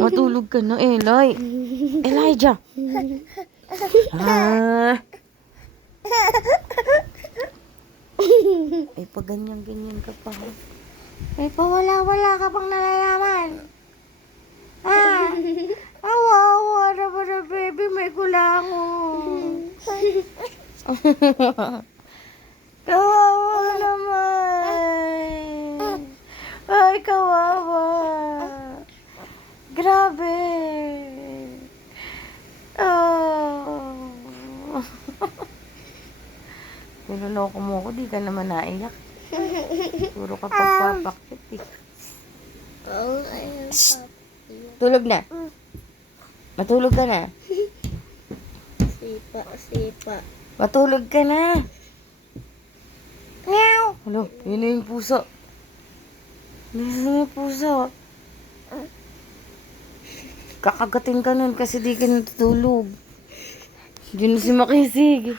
Matulog ka na, Eli. Elijah. Ay, pag ganyan-ganyan ka pa. Ay, pa wala ka pang nalalaman. Awa naman na, baby. May kulangon. Kawawa naman. Ay, kawawa. Grabe. Oh. Niloloko mo ko, di ka naman naiyak. Puro ka pagpapakit eh. Tulog na. Matulog ka na. Sipa. Matulog ka na. Meow. Hello, yun na yung puso. Yun na yung puso. Kakagatin ka nun kasi di ka natutulog. Yun na si Makisig.